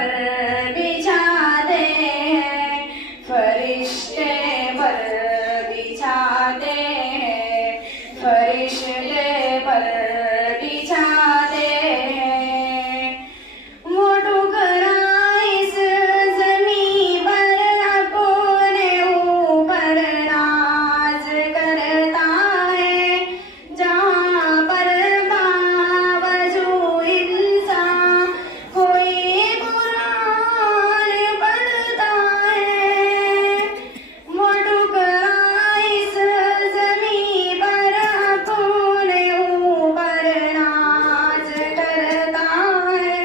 पर बिछा दे, फरिश्ते पर बिछा दे, फरिश्ते पर बिछा दे। वो टुकड़ा इस ज़मीं पर अपने ऊपर नाज करता है, जहाँ पर बावजू इंसान कोई कुरान पढ़ता है। वो टुकड़ा इस ज़मीं पर अपने ऊपर नाज करता है,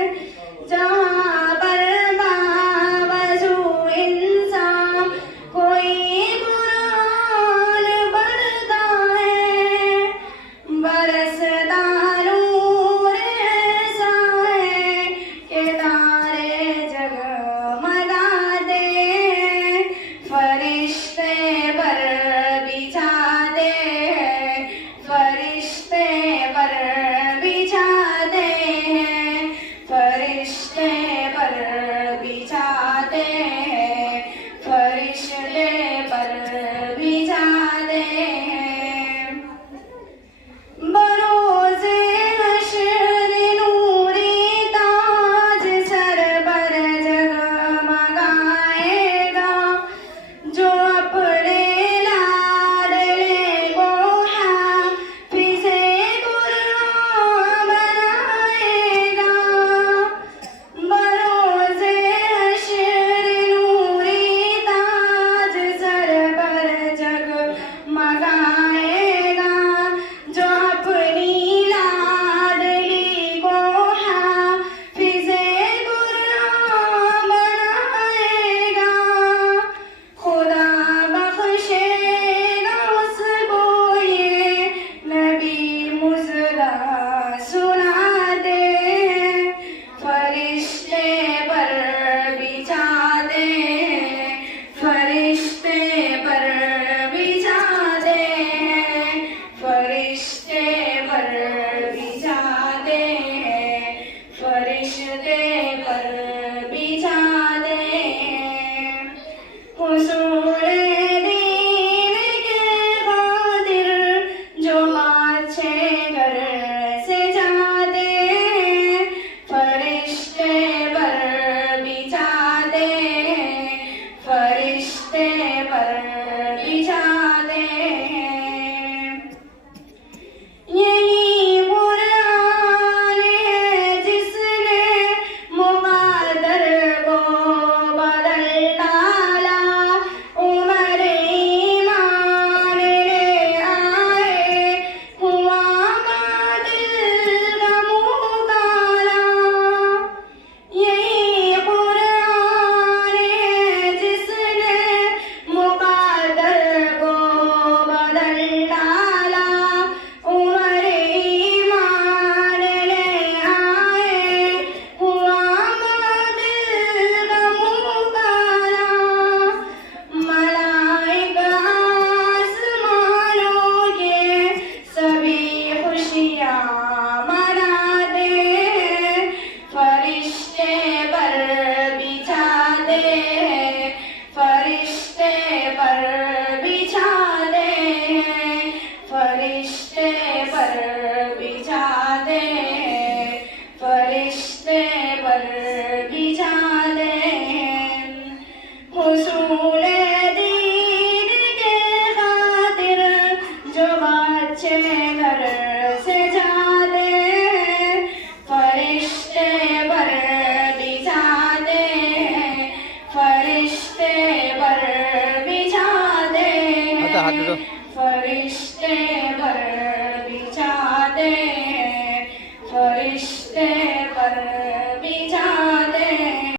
जहाँ पर बावजू इंसान कोई कुरान पढ़ता है। बरसता नूर ऐसा है कि तारे जगमगाते, फरिश्ते पर बिछा दे, फरिश्ते पर बिछा दे, फरिश्ते पर बिछा दे, फरिश्ते पर बिछा दे। बरोज़े हश्र नूरी ताज सर पर जगमगाएगा, जो अपने लाडले को हाफ़िज़े कुरान बनाएगा। बरोज़े हश्र नूरी ताज सर पर जगमगाएगा, जो अपनी लाडली को हाफ़िज़े कुरान बनाएगा। खुदा बख्शेगा उसको ये नबी मुज़रा सुना दे, फरिश्ते पर बिछा दे, फरिश्ते पर बिछा दे, फरिश्ते पर बिछा दे, फरिश्ते पर बिछा दे। हुसूल दीन के खातिर जो अच्छे घर से जाते, फरिश्ते पर बिछा दे, फरिश्ते पर बिछा दे। यही कुरान है जिसने मुक़द्दर को बदल डाला, उमर ईमान ले आए, हुआ बातिल का मुँह काला। यही कुरान है जिसने मुक़द्दर को बदल डाला, उमर ईमान ले आए, हुआ बातिल का मुँह काला। मलाइका आसमानों के सभी खुशियाँ मनाते, फरिश्ते पर बिछा दे, फरिश्ते पर बिछा दे, फरिश्ते पर बिछा दे, फरिश्ते पर बिछा दे। हुसूल दीन के खातिर जो अच्छे घर से जाते, फरिश्ते पर बिछा दे, फरिश्ते पर बिछा दे, फरिश्ते